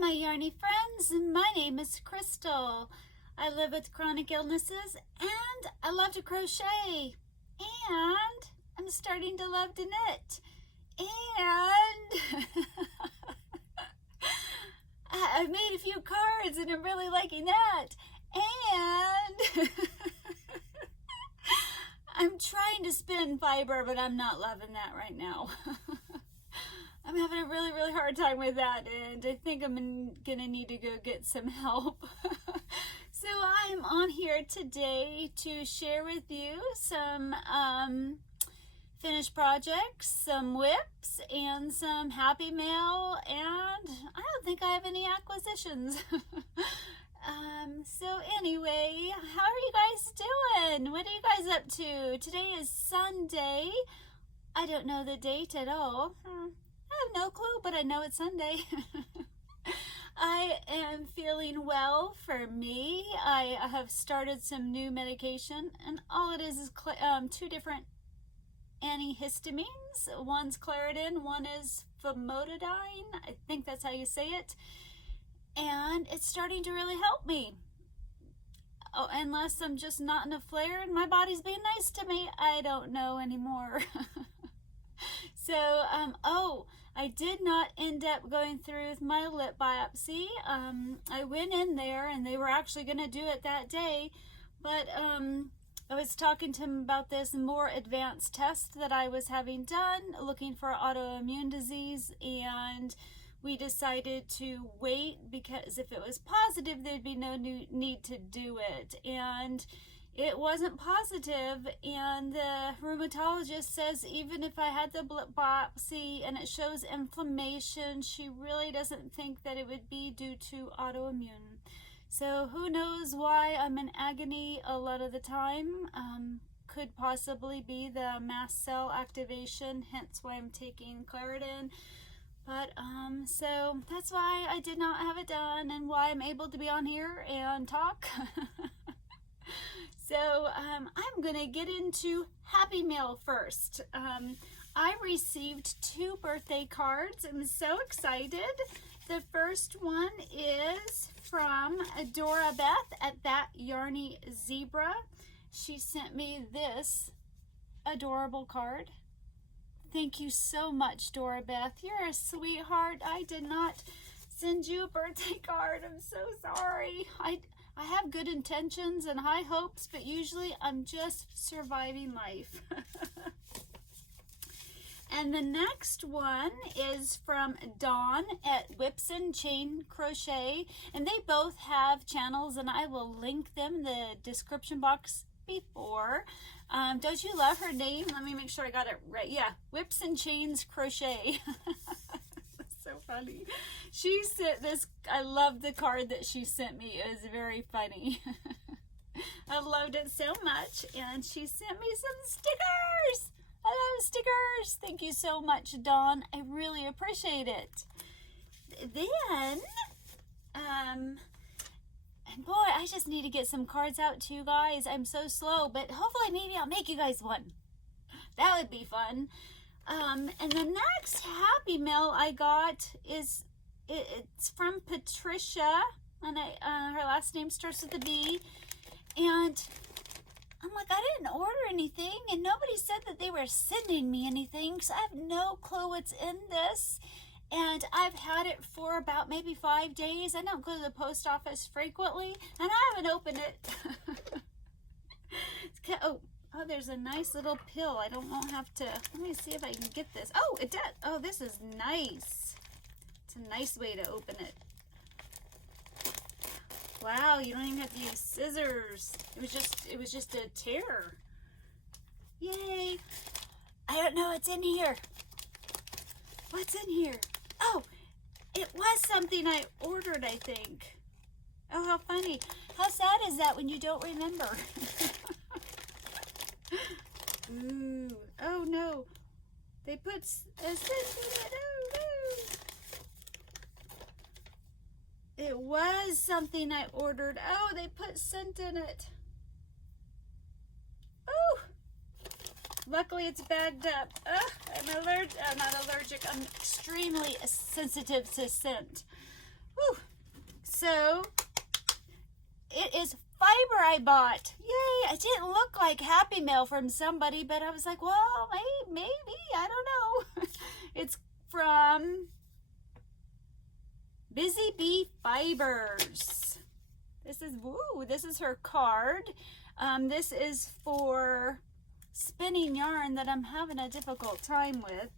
my Yarny friends. My name is Crystal. I live with chronic illnesses and I love to crochet. And I'm starting to love to knit. And I've made a few cards and I'm really liking that. And I'm trying to spin fiber, but I'm not loving that right now. I'm having a really hard time with that, and I think I'm gonna need to go get some help. So I'm on here today to share with you some finished projects, some whips, and some happy mail, and I don't think I have any acquisitions. So anyway, how are you guys doing? What are you guys up to? Today is Sunday. I don't know the date at all. I have no clue, but I know it's Sunday. I am feeling well for me. I have started some new medication, and all it is two different antihistamines. One's Claritin, one is famotidine. I think that's how you say it. And it's starting to really help me. Oh, unless I'm just not in a flare and my body's being nice to me. I don't know anymore. So, I did not end up going through with my lip biopsy. I went in there and they were actually going to do it that day, but I was talking to him about this more advanced test that I was having done, looking for autoimmune disease, and we decided to wait because if it was positive, there'd be no need to do it. And it wasn't positive, and the rheumatologist says even if I had the biopsy and it shows inflammation, she really doesn't think that it would be due to autoimmune. So who knows why I'm in agony a lot of the time. Could possibly be the mast cell activation, hence why I'm taking Claritin. But so that's why I did not have it done and why I'm able to be on here and talk. So I'm gonna get into Happy Mail first. I received 2 birthday cards. I'm so excited. The first one is from Dora Beth at That Yarny Zebra. She sent me this adorable card. Thank you so much, Dora Beth. You're a sweetheart. I did not send you a birthday card. I'm so sorry. I have good intentions and high hopes, but usually I'm just surviving life. And the next one is from Dawn at Whips and Chain Crochet, and they both have channels, and I will link them in the description box before. Don't you love her name? Let me make sure I got it right. Yeah, Whips and Chains Crochet. So funny. She sent this. I love the card that she sent me. It was very funny. I loved it so much, and she sent me some stickers. I love stickers. Thank you so much, Dawn. I really appreciate it. Then, and boy, I just need to get some cards out to you guys. I'm so slow, but hopefully maybe I'll make you guys one. That would be fun. And the next Happy Mail I got is, it's from Patricia, and her last name starts with a B, and I'm like, I didn't order anything, and nobody said that they were sending me anything, so I have no clue what's in this, and I've had it for about maybe 5 days. I don't go to the post office frequently, and I haven't opened it. Oh, there's a nice little pill. I don't have to, let me see if I can get this. Oh, it does. Oh, this is nice. It's a nice way to open it. Wow, you don't even have to use scissors. It was just a tear. Yay. I don't know what's in here. What's in here? Oh, it was something I ordered, I think. Oh, how funny. How sad is that when you don't remember? Ooh, oh no. They put a scent in it. Oh no. It was something I ordered. Oh, they put scent in it. Oh. Luckily it's bagged up. I'm allergic. I'm not allergic. I'm extremely sensitive to scent. Whew. So it is fiber I bought. Yay! It didn't look like Happy Mail from somebody, but I was like, well, maybe, I don't know. It's from Busy Bee Fibers. This is her card. This is for spinning yarn that I'm having a difficult time with.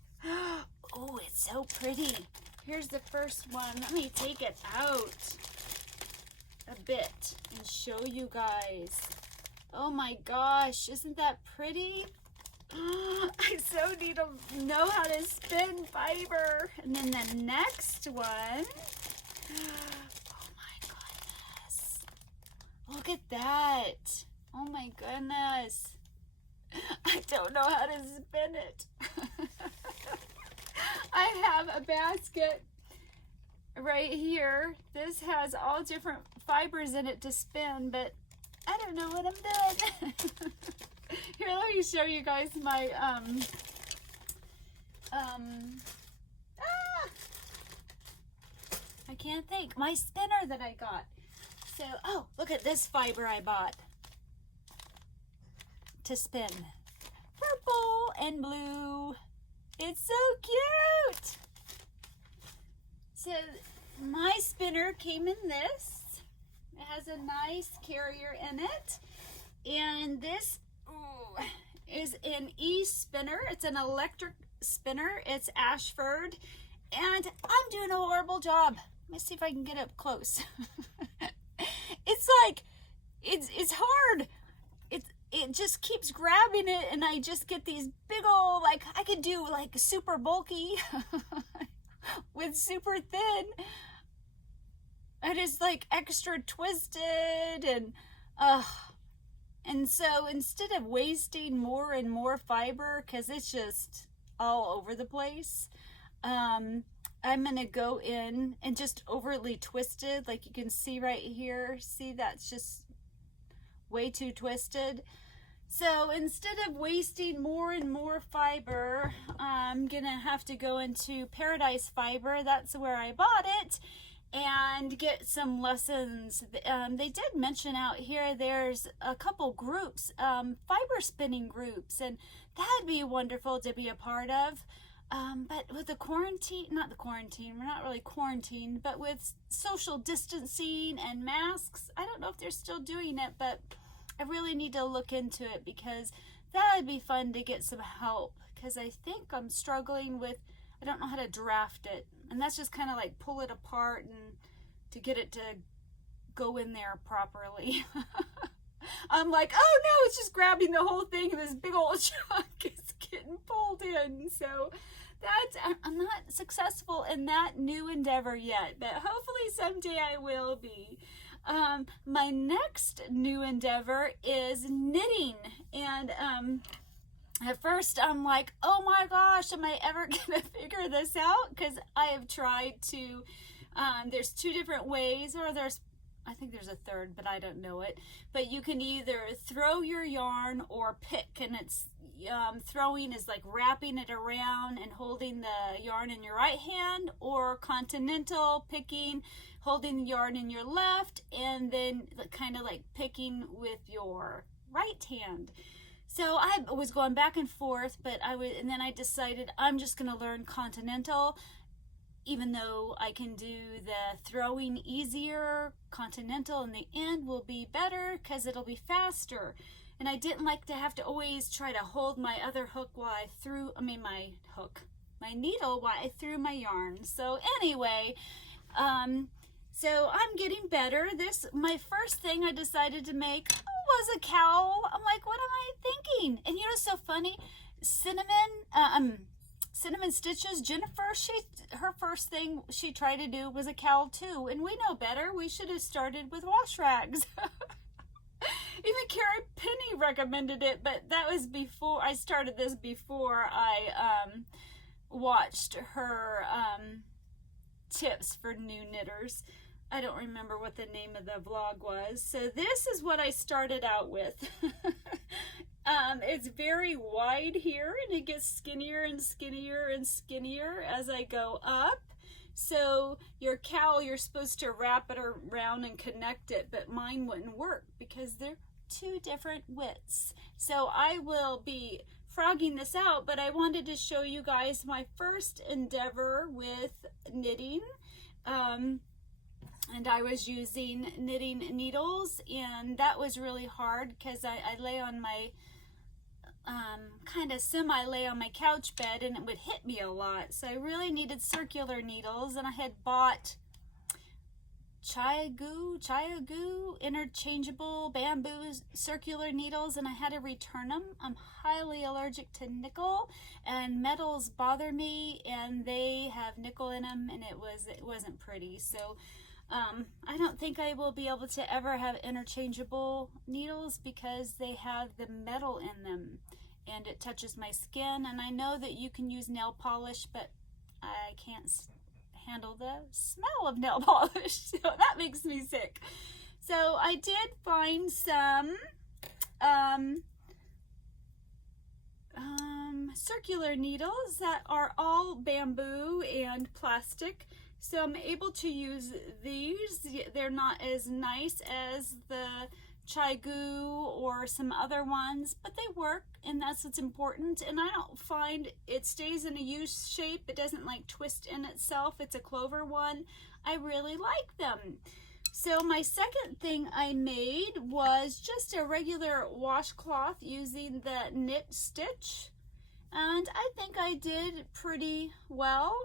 Oh, it's so pretty. Here's the first one. Let me take it out a bit and show you guys. Oh my gosh, isn't that pretty? I so need to know how to spin fiber. And then the next one. Oh my goodness. Look at that. Oh my goodness. I don't know how to spin it. I have a basket right here. This has all different fibers in it to spin, but I don't know what I'm doing. Here, let me show you guys my I can't think. My spinner that I got. So, oh, look at this fiber I bought to spin. Purple and blue. It's so cute. So my spinner came in this. It has a nice carrier in it. And this is an e-spinner. It's an electric spinner. It's Ashford. And I'm doing a horrible job. Let me see if I can get up close. It's like, it's hard. It just keeps grabbing it, and I just get these big old, like, I could do like super bulky with super thin. It is like extra twisted, and so instead of wasting more and more fiber, because it's just all over the place, I'm gonna go in and just overly twisted, like you can see right here. See, that's just way too twisted. So instead of wasting more and more fiber, I'm gonna have to go into Paradise Fiber. That's where I bought it, and get some lessons. They did mention out here there's a couple groups, fiber spinning groups, and that'd be wonderful to be a part of. But with the quarantine, not the quarantine, we're not really quarantined, but with social distancing and masks, I don't know if they're still doing it, but I really need to look into it, because that would be fun to get some help, because I think I'm struggling with, I don't know how to draft it, and that's just kind of like pull it apart and to get it to go in there properly. I'm like, oh no, it's just grabbing the whole thing and this big old chunk is getting pulled in. So I'm not successful in that new endeavor yet, but hopefully someday I will be. My next new endeavor is knitting, and at first I'm like, oh my gosh, am I ever gonna figure this out? Because I have tried to, there's two different ways, or I think there's a third, but I don't know it. But you can either throw your yarn or pick, and it's throwing is like wrapping it around and holding the yarn in your right hand, or continental picking, holding the yarn in your left, and then kind of like picking with your right hand. So I was going back and forth, and then I decided I'm just going to learn continental. Even though I can do the throwing easier, continental in the end will be better because it'll be faster. And I didn't like to have to always try to hold my other hook while I threw, my needle while I threw my yarn. So anyway, so I'm getting better. My first thing I decided to make was a cowl. I'm like, what am I thinking? And you know, it's so funny, Cinnamon Stitches, Jennifer, her first thing she tried to do was a cowl too, and we know better. We should have started with wash rags. Even Carrie Penny recommended it, but that was before I started this, before I watched her tips for new knitters. I don't remember what the name of the vlog was. So this is what I started out with. It's very wide here, and it gets skinnier and skinnier and skinnier as I go up. So your cowl, you're supposed to wrap it around and connect it, but mine wouldn't work because they're two different widths. So I will be frogging this out, but I wanted to show you guys my first endeavor with knitting. And I was using knitting needles, and that was really hard because I lay on my kind of semi-lay on my couch bed, and it would hit me a lot. So I really needed circular needles, and I had bought Chiagu interchangeable bamboo circular needles, and I had to return them. I'm highly allergic to nickel, and metals bother me, and they have nickel in them, and it wasn't pretty. So I don't think I will be able to ever have interchangeable needles because they have the metal in them and it touches my skin. And I know that you can use nail polish, but I can't handle the smell of nail polish, so that makes me sick. So I did find some circular needles that are all bamboo and plastic. So I'm able to use these. They're not as nice as the Chiagu or some other ones, but they work, and that's what's important. And I don't find it stays in a U shape. It doesn't like twist in itself. It's a clover one. I really like them. So my second thing I made was just a regular washcloth using the knit stitch. And I think I did pretty well.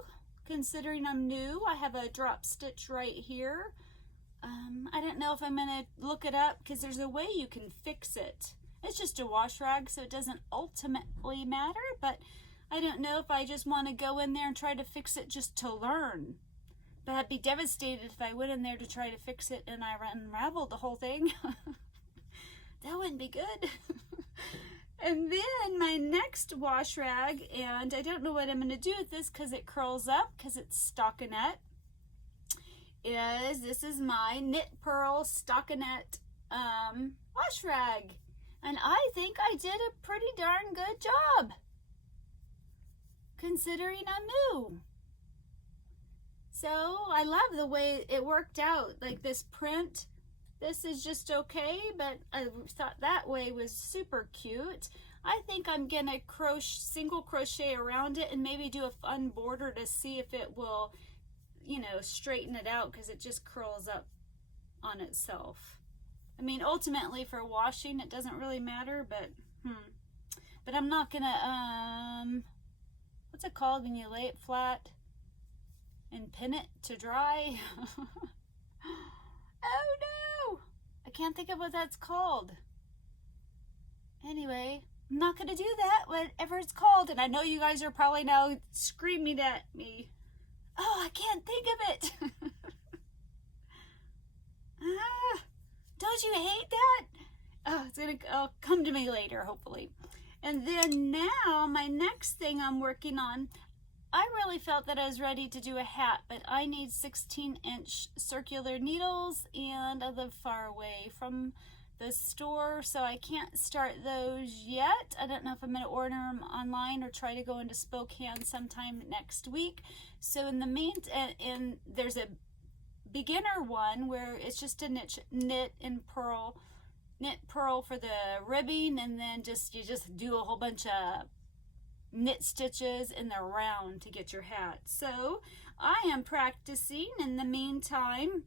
Considering I'm new, I have a drop stitch right here. I don't know if I'm going to look it up because there's a way you can fix it. It's just a wash rag, so it doesn't ultimately matter, but I don't know if I just want to go in there and try to fix it just to learn. But I'd be devastated if I went in there to try to fix it and I unraveled the whole thing. That wouldn't be good. And then my next wash rag, and I don't know what I'm going to do with this because it curls up because it's stockinette, this is my Knit Purl stockinette wash rag. And I think I did a pretty darn good job considering I'm new. So I love the way it worked out. Like this print, this is just okay, but I thought that way was super cute. I think I'm gonna single crochet around it and maybe do a fun border to see if it will, you know, straighten it out because it just curls up on itself. I mean, ultimately for washing it doesn't really matter, but I'm not gonna what's it called when you lay it flat and pin it to dry? Oh no! I can't think of what that's called. Anyway, I'm not going to do that, whatever it's called. And I know you guys are probably now screaming at me. Oh, I can't think of it. Don't you hate that? Oh, it's going to come to me later, hopefully. And then now, my next thing I'm working on, I really felt that I was ready to do a hat, but I need 16-inch circular needles, and I live far away from the store, so I can't start those yet. I don't know if I'm going to order them online or try to go into Spokane sometime next week. So in the meantime, there's a beginner one where it's just a knit purl for the ribbing, and then you just do a whole bunch of knit stitches in the round to get your hat. So I am practicing in the meantime.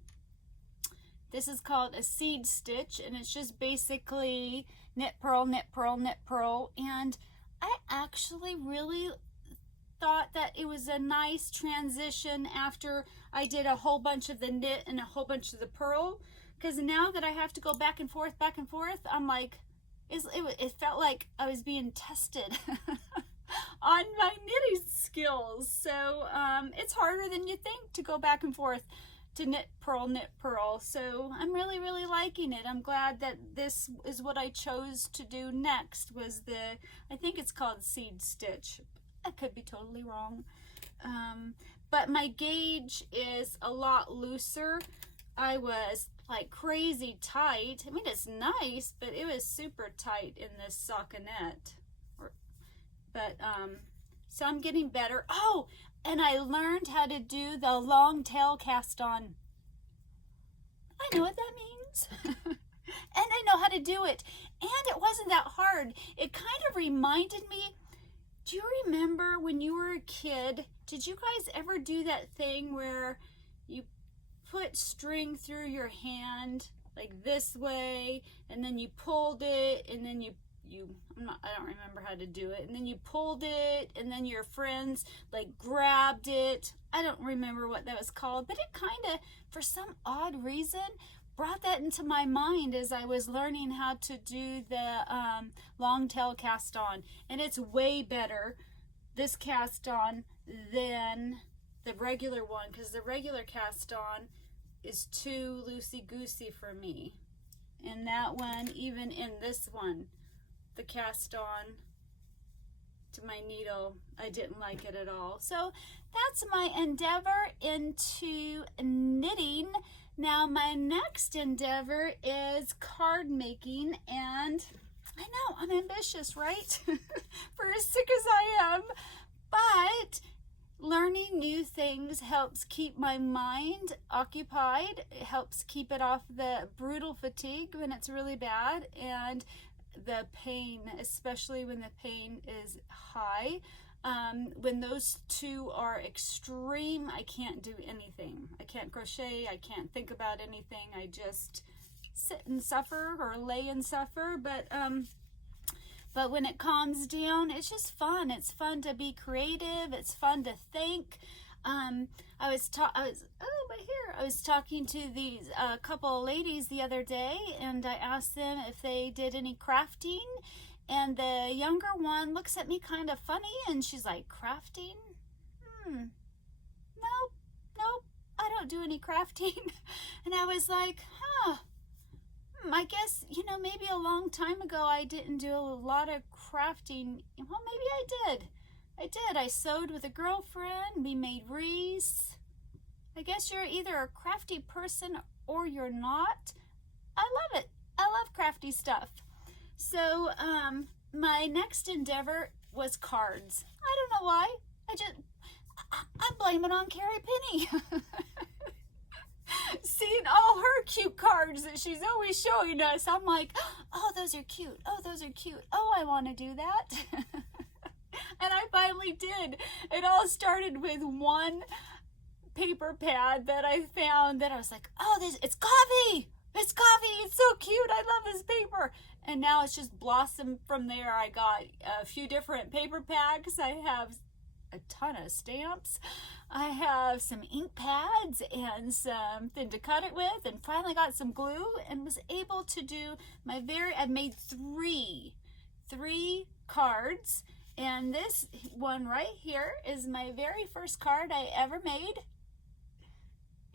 This is called a seed stitch, and it's just basically knit, purl, knit, purl, knit, purl. And I actually really thought that it was a nice transition after I did a whole bunch of the knit and a whole bunch of the purl, because now that I have to go back and forth, I'm like, it felt like I was being tested on my knitting skills. So it's harder than you think to go back and forth to knit, purl. So I'm really, really liking it. I'm glad that this is what I chose to do next, was I think it's called seed stitch. I could be totally wrong. But my gauge is a lot looser. I was like crazy tight. I mean, it's nice, but it was super tight in this stockinette. So I'm getting better. Oh, and I learned how to do the long tail cast on. I know what that means. And I know how to do it. And it wasn't that hard. It kind of reminded me, do you remember when you were a kid, did you guys ever do that thing where you put string through your hand like this way, and then you pulled it, and then I don't remember how to do it, and then you pulled it, and then your friends like grabbed it. I don't remember what that was called, but it kind of, for some odd reason, brought that into my mind as I was learning how to do the long tail cast on. And it's way better, this cast on, than the regular one, because the regular cast on is too loosey-goosey for me. And that one, even in this one, the cast on to my needle, I didn't like it at all. So that's my endeavor into knitting. Now my next endeavor is card making, and I know I'm ambitious, right? For as sick as I am, but learning new things helps keep my mind occupied. It helps keep it off the brutal fatigue when it's really bad, and the pain, especially when the pain is high. When those two are extreme, I can't do anything. I can't crochet, I can't think about anything. I just sit and suffer or lay and suffer. But when it calms down, it's just fun. It's fun to be creative. It's fun to think. I was talking to these couple of ladies the other day, and I asked them if they did any crafting, and the younger one looks at me kind of funny, and she's like, crafting? Nope, I don't do any crafting. And I was like, I guess, maybe a long time ago I didn't do a lot of crafting. Well, maybe I did. I sewed with a girlfriend. We made wreaths. I guess you're either a crafty person or you're not. I love it. I love crafty stuff. So my next endeavor was cards. I don't know why. I blame it on Carrie Penny. Seeing all her cute cards that she's always showing us, I'm like, oh, those are cute. Oh, those are cute. Oh, I want to do that. And I finally did. It all started with one paper pad that I found that I was like, oh, it's coffee. It's coffee. It's so cute. I love this paper. And now it's just blossomed from there. I got a few different paper packs. I have a ton of stamps. I have some ink pads and something to cut it with, and finally got some glue and was able to do I made three cards. And this one right here is my very first card I ever made.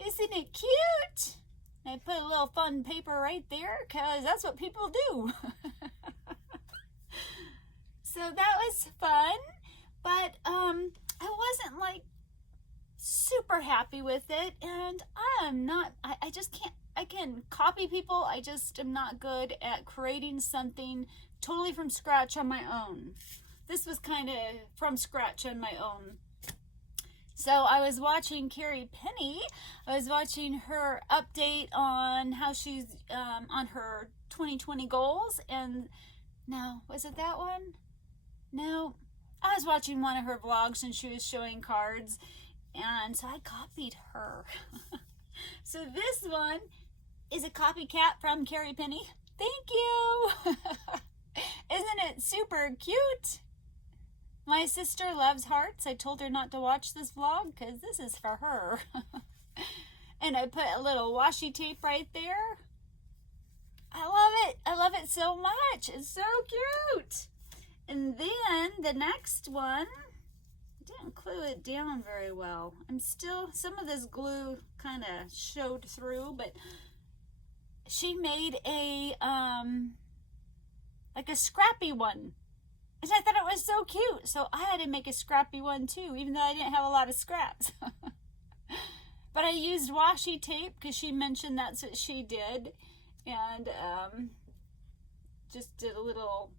Isn't it cute? I put a little fun paper right there because that's what people do. So that was fun, but I wasn't like super happy with it, and I just can't, I can copy people. I just am not good at creating something totally from scratch on my own. This was kind of from scratch on my own. So I was watching Carrie Penny. I was watching her update on how she's on her 2020 goals. And no, was it that one? No, I was watching one of her vlogs and she was showing cards. And so I copied her. So this one is a copycat from Carrie Penny. Thank you. Isn't it super cute? My sister loves hearts. I told her not to watch this vlog because this is for her. And I put a little washi tape right there. I love it. I love it so much. It's so cute. And then the next one, I didn't glue it down very well. Some of this glue kind of showed through, but she made a, like a scrappy one. And I thought it was so cute. So I had to make a scrappy one too, even though I didn't have a lot of scraps. But I used washi tape because she mentioned that's what she did. And just did a little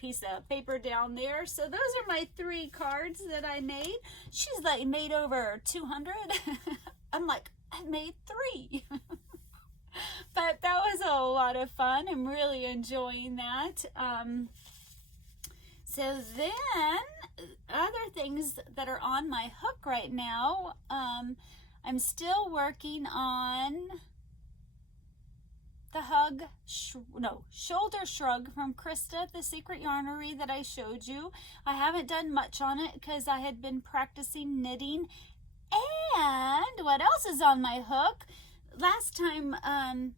piece of paper down there. So those are my 3 cards that I made. She's like made over 200. I'm like, I made 3. But that was a lot of fun. I'm really enjoying that. So then, other things that are on my hook right now, I'm still working on the shoulder shrug from Krista, the Secret Yarnery that I showed you. I haven't done much on it because I had been practicing knitting. And what else is on my hook? Last time,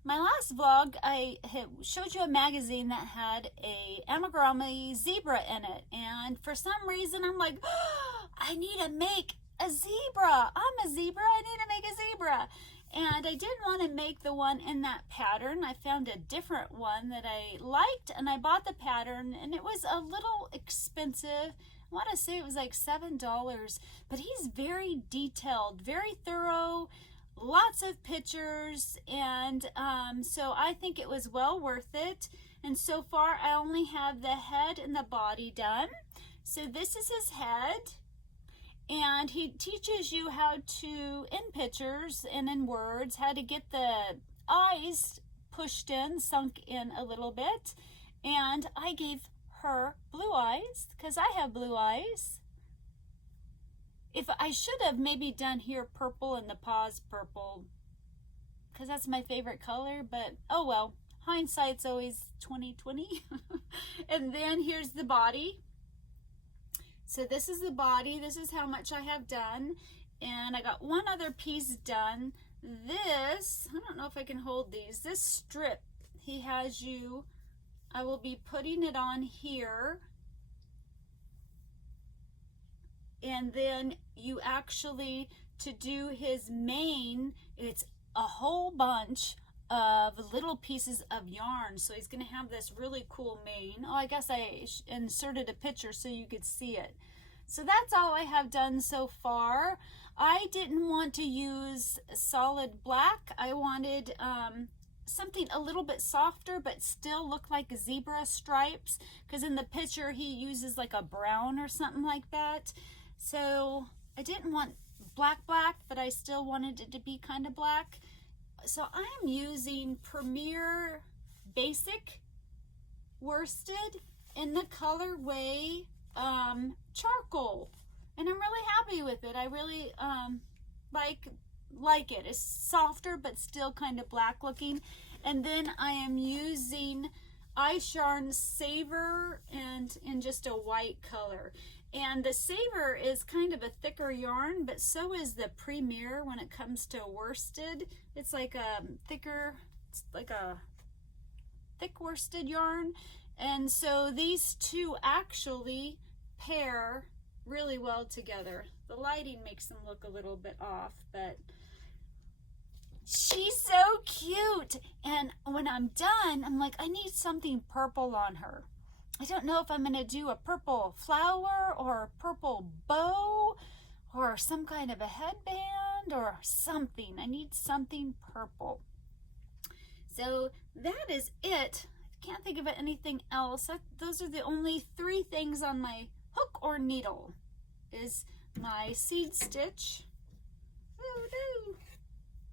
my last vlog, I had showed you a magazine that had a amigurumi zebra in it. And for some reason, I'm like, oh, I need to make a zebra. I'm a zebra. I need to make a zebra. And I didn't want to make the one in that pattern. I found a different one that I liked, and I bought the pattern, and it was a little expensive. I want to say it was like $7, but he's very detailed, very thorough, lots of pictures, and so I think it was well worth it. And so far I only have the head and the body done. So this is his head, and he teaches you how to, in pictures and in words, how to get the eyes pushed in, sunk in a little bit. And I gave her blue eyes because I have blue eyes. If I should have maybe done here purple and the paws purple, because that's my favorite color, but oh well, hindsight's always 20/20. And then here's the body. So this is the body. This is how much I have done, and I got one other piece done. This, I don't know if I can hold these. This strip, he has you, I will be putting it on here. And then you actually, to do his mane, it's a whole bunch of little pieces of yarn. So he's going to have this really cool mane. Oh, I guess I inserted a picture so you could see it. So that's all I have done so far. I didn't want to use solid black. I wanted something a little bit softer but still look like zebra stripes, because in the picture he uses like a brown or something like that. So I didn't want black, but I still wanted it to be kind of black. So I'm using Premier Basic worsted in the colorway charcoal, and I'm really happy with it. I really like it. It's softer but still kind of black looking. And then I am using Ice Yarn Savor and in just a white color. And the Savor is kind of a thicker yarn, but so is the Premier when it comes to worsted. It's like a thicker, it's like a thick worsted yarn. And so these two actually pair really well together. The lighting makes them look a little bit off, but she's so cute. And when I'm done, I'm like, I need something purple on her. I don't know if I'm going to do a purple flower or a purple bow or some kind of a headband or something. I need something purple. So that is it. I can't think of anything else. Those are the only 3 things on my hook or needle. Is my seed stitch. Oh no.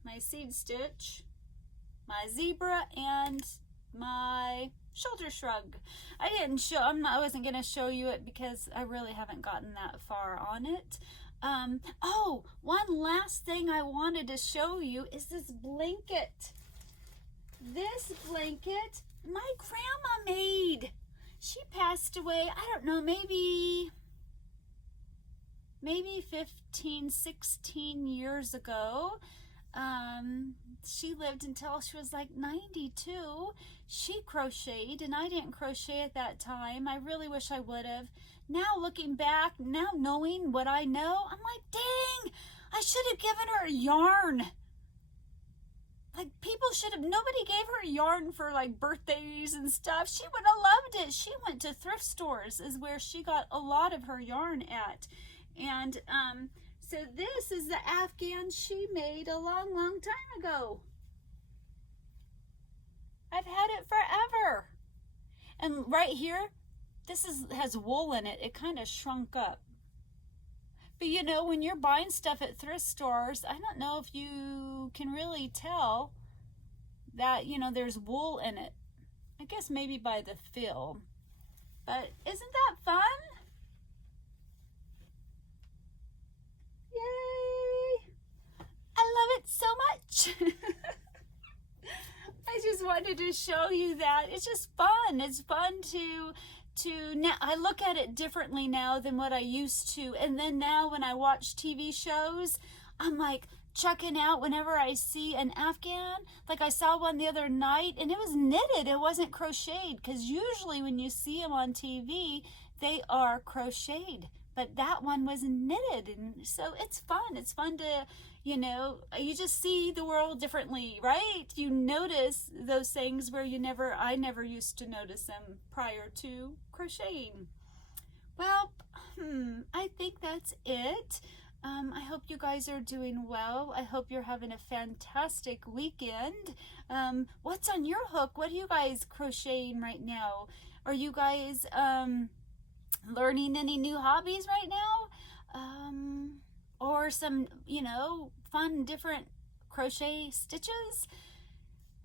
My seed stitch, my zebra, and my shoulder shrug. I wasn't going to show you it because I really haven't gotten that far on it. Oh, one last thing I wanted to show you is this blanket. This blanket my grandma made. She passed away, I don't know, maybe 15, 16 years ago. She lived until she was like 92. She crocheted and I didn't crochet at that time. I really wish I would have. Now looking back, now knowing what I know, I'm like, dang, I should have given her yarn. Like, people should have, nobody gave her yarn for like birthdays and stuff. She would have loved it. She went to thrift stores is where she got a lot of her yarn at. And so this is the Afghan she made a long, long time ago. I've had it forever. And right here, has wool in it. It kind of shrunk up. But you know, when you're buying stuff at thrift stores, I don't know if you can really tell that, you know, there's wool in it. I guess maybe by the feel. But isn't that fun? Yay! I love it so much. I just wanted to show you that. It's just fun. It's fun to now. I look at it differently now than what I used to. And then now when I watch TV shows, I'm like checking out whenever I see an Afghan. Like I saw one the other night and it was knitted. It wasn't crocheted, because usually when you see them on TV, they are crocheted. But that one was knitted, and so it's fun. It's fun to, you know, you just see the world differently, right? You notice those things where I never used to notice them prior to crocheting. Well, I think that's it. I hope you guys are doing well. I hope you're having a fantastic weekend. What's on your hook? What are you guys crocheting right now? Are you guys learning any new hobbies right now? Or some, you know, fun different crochet stitches?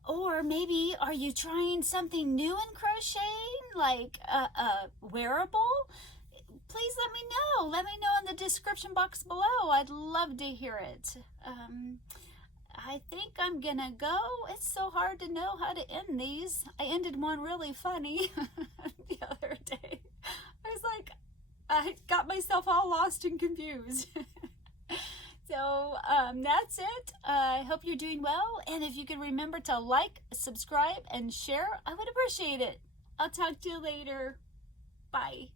Or maybe are you trying something new in crocheting, like a wearable? Please let me know. Let me know in the description box below. I'd love to hear it. I think I'm gonna go. It's so hard to know how to end these. I ended one really funny the other day. I was like, I got myself all lost and confused. So that's it. I hope you're doing well. And if you could remember to like, subscribe, and share, I would appreciate it. I'll talk to you later. Bye.